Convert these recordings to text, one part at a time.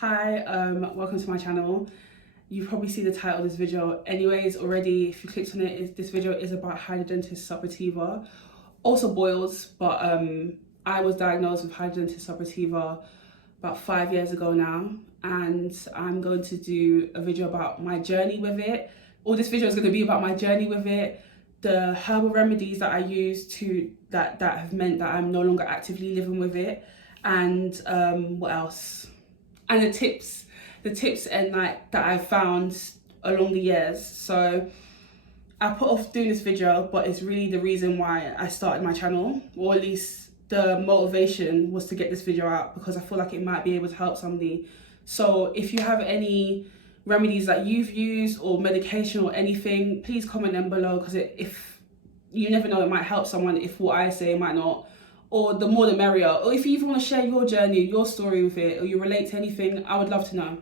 Hi, welcome to my channel. You've probably seen the title of this video anyways already. If you clicked on it, this video is about hidradenitis suppurativa, also boils, but I was diagnosed with hidradenitis suppurativa about 5 years ago now, and I'm going to do a video about my journey with it. All this video is going to be about my journey with it, the herbal remedies that I use that have meant that I'm no longer actively living with it, and what else? And the tips and like that I've found along the years. So I put off doing this video, but it's really the reason why I started my channel, or at least the motivation was to get this video out, because I feel like it might be able to help somebody. So if you have any remedies that you've used or medication or anything, please comment them below, because if you never know, it might help someone if what I say might not. Or the more the merrier. Or if you even want to share your journey, your story with it, or you relate to anything, I would love to know.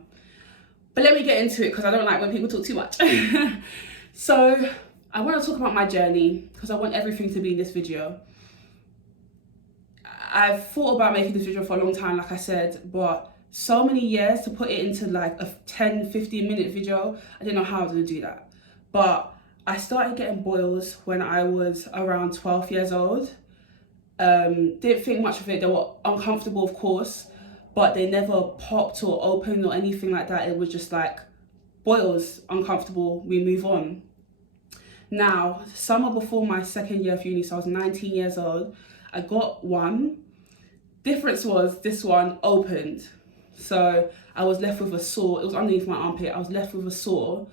But let me get into it, because I don't like when people talk too much. So I want to talk about my journey, because I want everything to be in this video. I've thought about making this video for a long time, like I said, but so many years to put it into like a 10-15 minute video, I didn't know how to do that. But I started getting boils when I was around 12 years old. Didn't think much of it. They were uncomfortable, of course, but they never popped or opened or anything like that. It was just like boils, uncomfortable, we move on. Now, summer before my second year of uni, so I was 19 years old, I got one. Difference was this one opened, so I was left with a sore. It was underneath my armpit. I was left with a sore,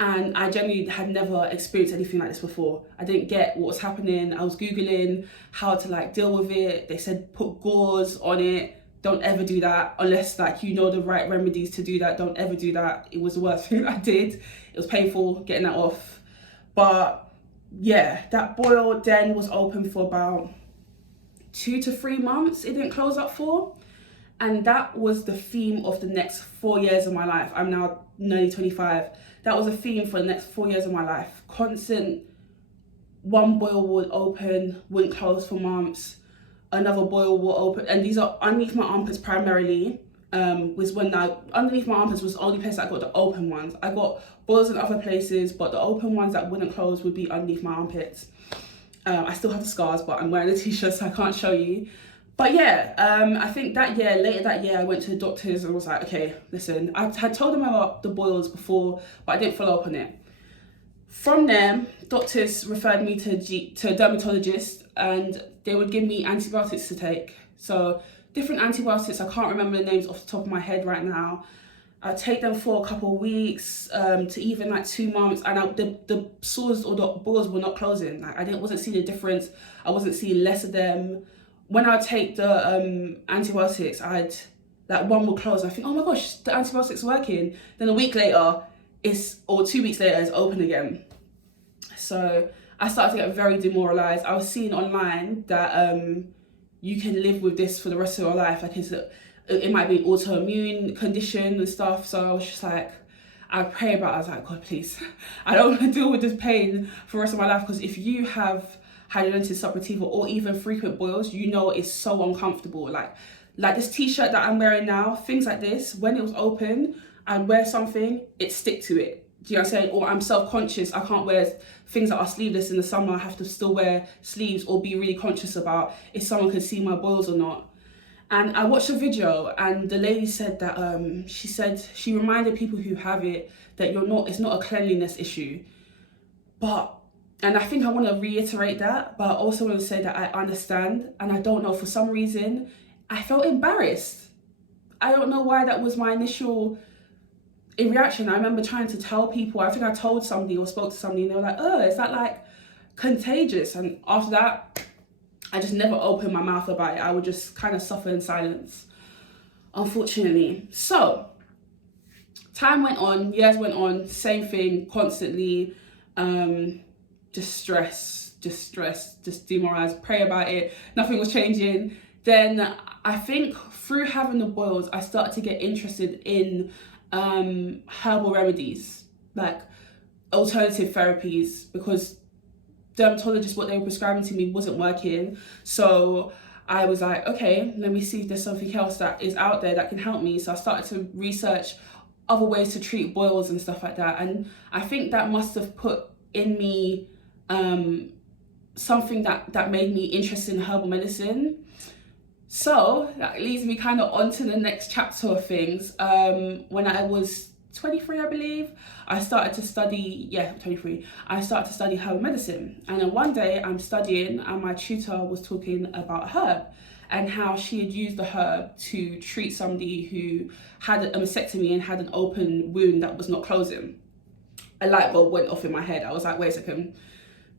and I genuinely had never experienced anything like this before. I didn't get what was happening. I was Googling how to like deal with it. They said put gauze on it. Don't ever do that unless like you know the right remedies to do that. Don't ever do that. It was the worst thing I did. It was painful getting that off. But yeah, that boil then was open for about 2 to 3 months. It didn't close up for. And that was the theme of the next 4 years of my life. I'm now nearly 25. That was a theme for the next 4 years of my life. Constant, one boil would open, wouldn't close for months. Another boil will open, and these are underneath my armpits primarily. Underneath my armpits was the only place I got the open ones. I got boils in other places, but the open ones that wouldn't close would be underneath my armpits. I still have the scars, but I'm wearing a t-shirt, so I can't show you. But yeah, I think later that year, I went to the doctors and was like, okay, listen, I had told them about the boils before, but I didn't follow up on it. From there, doctors referred me to a dermatologist, and they would give me antibiotics to take. So different antibiotics, I can't remember the names off the top of my head right now. I'd take them for a couple of weeks to even like 2 months, and the sores or the boils were not closing. Like wasn't seeing a difference. I wasn't seeing less of them. When I take the antibiotics, one would close. And I think, oh my gosh, the antibiotics working. Then a week later, 2 weeks later, it's open again. So I started to get very demoralized. I was seeing online that you can live with this for the rest of your life. Like it might be an autoimmune condition and stuff. So I was just like, I pray about it. I was like, God, please, I don't want to deal with this pain for the rest of my life. Because if you have hidradenitis suppurativa or even frequent boils, you know it's so uncomfortable. Like this t-shirt that I'm wearing now, things like this, when it was open, I'd wear something, it'd stick to it. Do you know what I'm saying? Or I'm self-conscious, I can't wear things that are sleeveless in the summer. I have to still wear sleeves, or be really conscious about if someone can see my boils or not. And I watched a video, and the lady said that she reminded people who have it that it's not a cleanliness issue. And I think I want to reiterate that, but I also want to say that I understand, and I don't know, for some reason, I felt embarrassed. I don't know why that was my initial reaction. I remember trying to tell people, I think I told somebody or spoke to somebody, and they were like, oh, is that like contagious? And after that, I just never opened my mouth about it. I would just kind of suffer in silence, unfortunately. So time went on, years went on, same thing, constantly, just stress, just demoralized, pray about it, nothing was changing. Then I think through having the boils, I started to get interested in herbal remedies, like alternative therapies, because dermatologists, what they were prescribing to me wasn't working. So I was like, okay, let me see if there's something else that is out there that can help me. So I started to research other ways to treat boils and stuff like that. And I think that must have put in me something that made me interested in herbal medicine. So that leads me kind of on to the next chapter of things. When I was 23, I believe, I started to study, 23, I started to study herbal medicine. And then one day I'm studying and my tutor was talking about a herb and how she had used the herb to treat somebody who had a mastectomy and had an open wound that was not closing. A light bulb went off in my head. I was like, wait a second,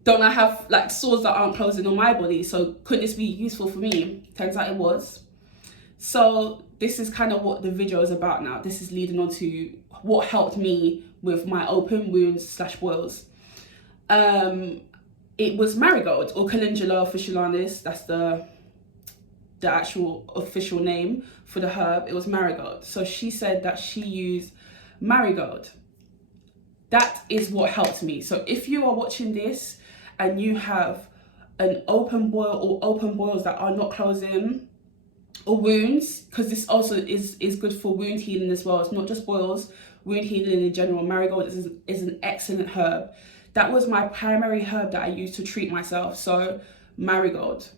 don't I have like sores that aren't closing on my body? So could this be useful for me? Turns out it was. So this is kind of what the video is about now. This is leading on to what helped me with my open wounds / boils. It was Marigold, or Calendula officinalis. That's the actual official name for the herb. It was Marigold. So she said that she used Marigold. That is what helped me. So if you are watching this and you have an open boil or open boils that are not closing, or wounds, because this also is good for wound healing as well. It's not just boils, wound healing in general. Marigold is an excellent herb. That was my primary herb that I used to treat myself. So Marigold,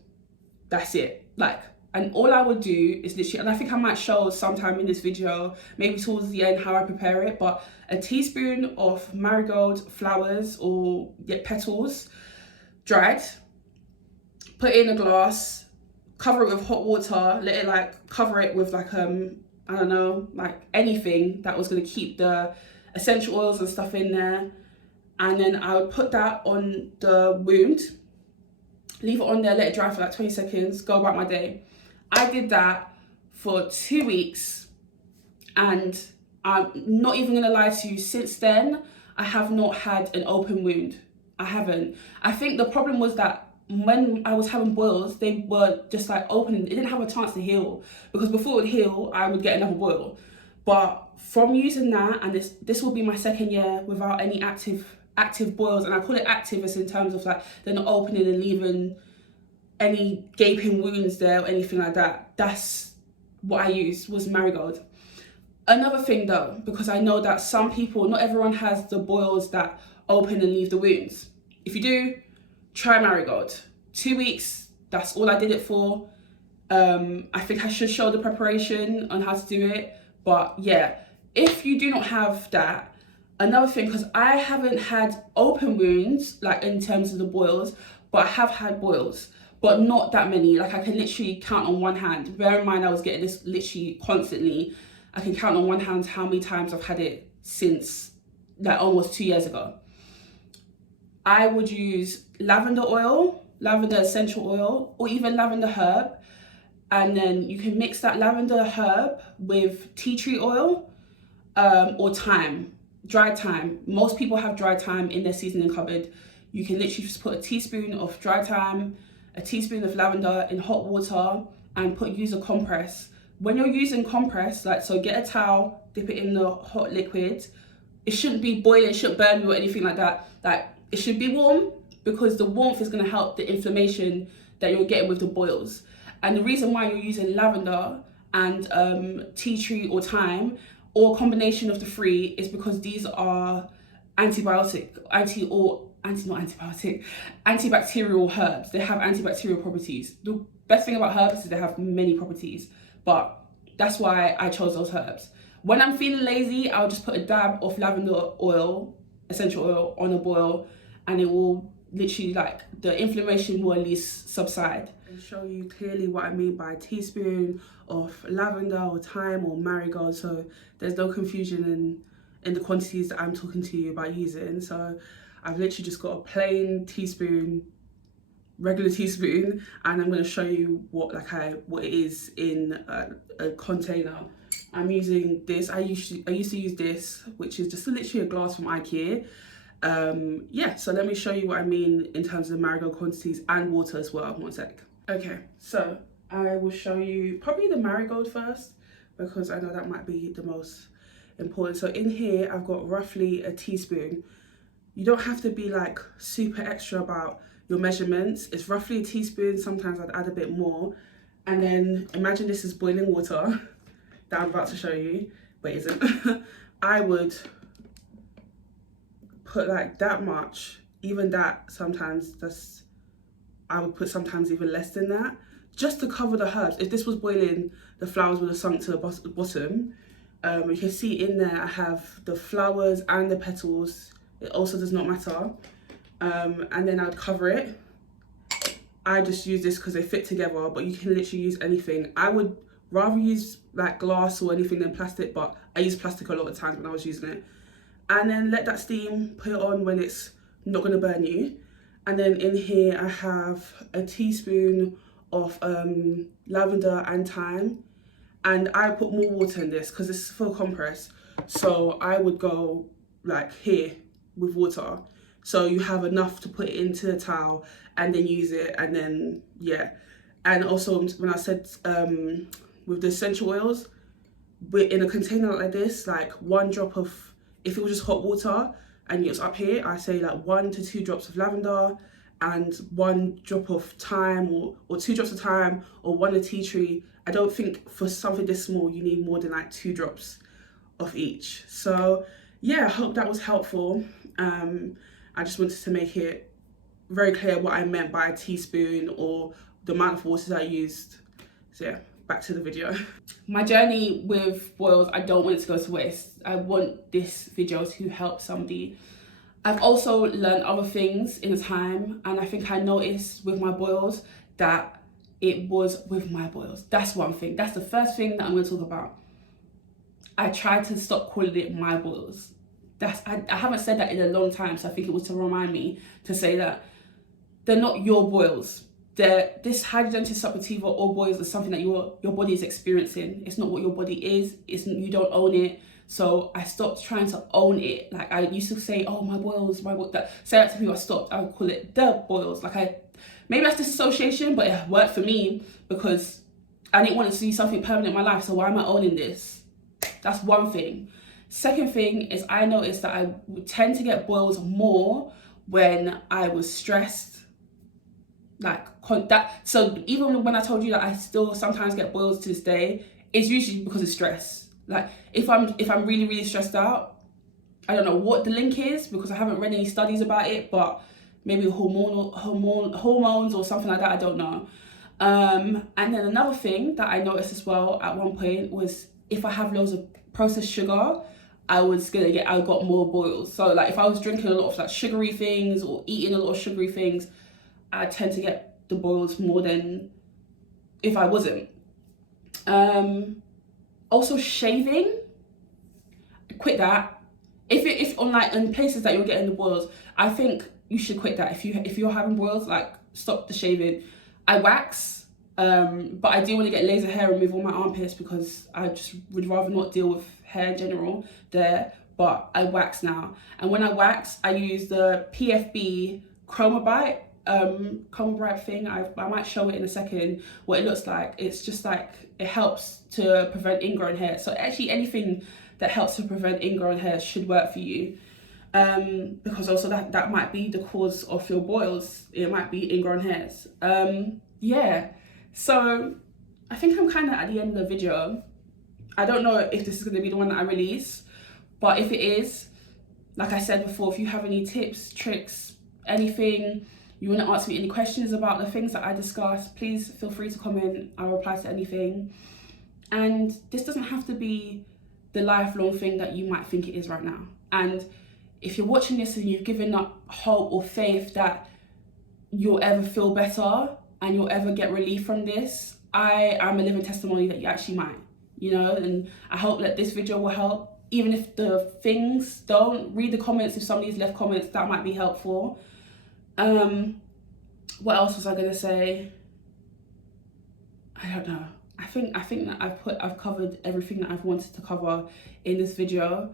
that's it. Like, and all I would do is literally, and I think I might show sometime in this video, maybe towards the end, how I prepare it, but a teaspoon of marigold flowers or petals, dried, put it in a glass, cover it with hot water, let it like cover it with like I don't know, like anything that was going to keep the essential oils and stuff in there. And then I would put that on the wound, leave it on there, let it dry for like 20 seconds, go about my day. I did that for 2 weeks, and I'm not even gonna lie to you, since then I have not had an open wound. I haven't. I think the problem was that when I was having boils, they were just like opening, it didn't have a chance to heal, because before it would heal, I would get another boil. But from using that, and this will be my 2nd year without any active boils, and I call it active as in terms of like they're not opening and leaving any gaping wounds there or anything like that. That's what I used, was Marigold. Another thing though, because I know that some people, not everyone has the boils that open and leave the wounds. If you do, try Marigold. 2 weeks, that's all I did it for. I think I should show the preparation on how to do it. But yeah, if you do not have that, another thing, because I haven't had open wounds, like in terms of the boils, but I have had boils, but not that many. Like I can literally count on one hand. Bear in mind, I was getting this literally constantly. I can count on one hand how many times I've had it since like almost 2 years ago. I would use lavender oil, lavender essential oil, or even lavender herb. And then you can mix that lavender herb with tea tree oil or thyme, dried thyme. Most people have dried thyme in their seasoning cupboard. You can literally just put a teaspoon of dried thyme, a teaspoon of lavender in hot water, and use a compress. When you're using compress, like, so get a towel, dip it in the hot liquid. It shouldn't be boiling, it shouldn't burn you or anything like that. Like, it should be warm, because the warmth is going to help the inflammation that you're getting with the boils. And the reason why you're using lavender and tea tree or thyme, or a combination of the three, is because these are antibacterial herbs. They have antibacterial properties. The best thing about herbs is they have many properties, but that's why I chose those herbs. When I'm feeling lazy, I'll just put a dab of lavender oil, essential oil, on a boil, and it will literally, like, the inflammation will at least subside. And show you clearly what I mean by a teaspoon of lavender or thyme or marigold, so there's no confusion in the quantities that I'm talking to you about using. So I've literally just got a plain teaspoon, regular teaspoon, and I'm going to show you what it is in a container. I'm using this. I used to use this, which is just literally a glass from IKEA. Yeah, so let me show you what I mean in terms of marigold quantities and water as well. One sec. Okay, so I will show you probably the marigold first, because I know that might be the most important. So in here, I've got roughly a teaspoon. You don't have to be like super extra about your measurements. It's roughly a teaspoon. Sometimes I'd add a bit more. And then imagine this is boiling water that I'm about to show you, but it isn't. I would put like that much, even that sometimes, I would put sometimes even less than that, just to cover the herbs. If this was boiling, the flowers would have sunk to the bottom. You can see in there I have the flowers and the petals. It also does not matter. And then I'd cover it. I just use this because they fit together, but you can literally use anything. I would rather use like glass or anything than plastic, but I use plastic a lot of times when I was using it. And then let that steam, put it on when it's not gonna burn you. And then in here I have a teaspoon of lavender and thyme. And I put more water in this because this is full compress. So I would go like here with water. So you have enough to put it into the towel and then use it, and then, yeah. And also when I said with the essential oils, we're in a container like this, like 1 drop of, if it was just hot water and it's up here, I say like 1 to 2 drops of lavender and 1 drop of thyme, or 2 drops of thyme, or 1 of tea tree. I don't think for something this small you need more than like 2 drops of each. So yeah, I hope that was helpful. I just wanted to make it very clear what I meant by a teaspoon or the amount of water I used. So yeah, back to the video. My journey with boils, I don't want it to go to waste. I want this video to help somebody. I've also learned other things in the time, and I think I noticed with my boils that it was with my boils. That's one thing. That's the first thing that I'm going to talk about. I tried to stop calling it my boils. I haven't said that in a long time, so I think it was to remind me to say that they're not your boils. This hidradenitis suppurativa or boils is something that your body is experiencing. It's not what your body is. You don't own it. So I stopped trying to own it. Like I used to say, oh, my boils. Say that to people. I stopped. I would call it the boils. Maybe that's disassociation, but it worked for me because I didn't want to see something permanent in my life. So why am I owning this? That's one thing. Second thing is I noticed that I would tend to get boils more when I was stressed. So even when I told you that I still sometimes get boils to this day, it's usually because of stress. Like if I'm really, really stressed out, I don't know what the link is because I haven't read any studies about it, but maybe hormones or something like that, I don't know. And then another thing that I noticed as well at one point was if I have loads of processed sugar, I got more boils. So like if I was drinking a lot of like sugary things or eating a lot of sugary things, I tend to get the boils more than if I wasn't. Also shaving, quit that. If on like in places that you're getting the boils, I think you should quit that. If you're having boils, like stop the shaving. I wax, but I do want to get laser hair removal on my armpits because I just would rather not deal with hair in general there. But I wax now, and when I wax, I use the PFB Chromabite thing. I might show it in a second what it looks like. It's just like it helps to prevent ingrown hair. So actually anything that helps to prevent ingrown hair should work for you, because also that might be the cause of your boils. It might be ingrown hairs. Yeah, so I think I'm kind of at the end of the video. I don't know if this is going to be the one that I release, but if it is, like I said before, if you have any tips, tricks, anything, you want to ask me any questions about the things that I discussed, please feel free to comment. I'll reply to anything. And this doesn't have to be the lifelong thing that you might think it is right now. And if you're watching this and you've given up hope or faith that you'll ever feel better and you'll ever get relief from this, I am a living testimony that you actually might, and I hope that this video will help. Even if the things don't, read the comments. If somebody's left comments, that might be helpful. What else was I gonna say? I don't know. I think that I've covered everything that I've wanted to cover in this video.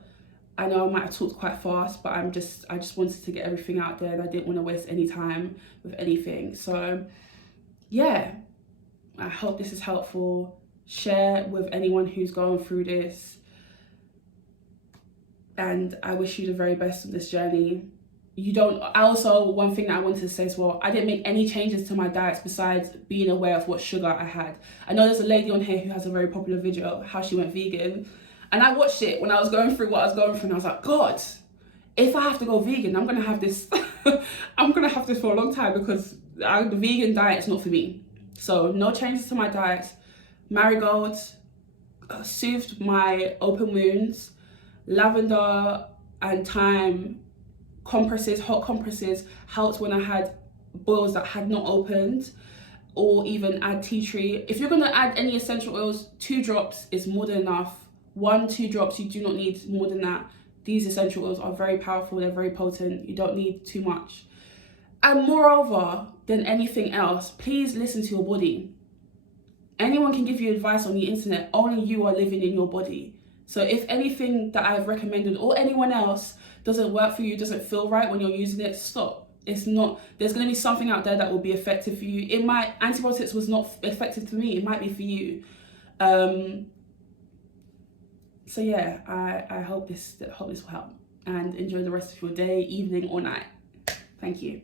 I know I might have talked quite fast, but I just wanted to get everything out there, and I didn't want to waste any time with anything. So yeah, I hope this is helpful. Share with anyone who's going through this, and I wish you the very best on this journey. one thing that I wanted to say as well, I didn't make any changes to my diets besides being aware of what sugar I had. I know there's a lady on here who has a very popular video, how she went vegan. And I watched it when I was going through what I was going through, and I was like, God, if I have to go vegan, I'm gonna have this, I'm gonna have this for a long time, because the vegan diet is not for me. So no changes to my diet. Marigold soothed my open wounds. Lavender and thyme compresses, hot compresses, helped when I had boils that had not opened. Or even add tea tree. If you're gonna add any essential oils, 2 drops is more than enough. 1-2 drops, you do not need more than that. These essential oils are very powerful, they're very potent, you don't need too much. And moreover than anything else, please listen to your body. Anyone can give you advice on the internet, only you are living in your body. So if anything that I've recommended or anyone else doesn't work for you, doesn't feel right when you're using it, stop. It's not, there's going to be something out there that will be effective for you. Antibiotics was not effective for me, it might be for you. So yeah, I hope this will help, and enjoy the rest of your day, evening or night. Thank you.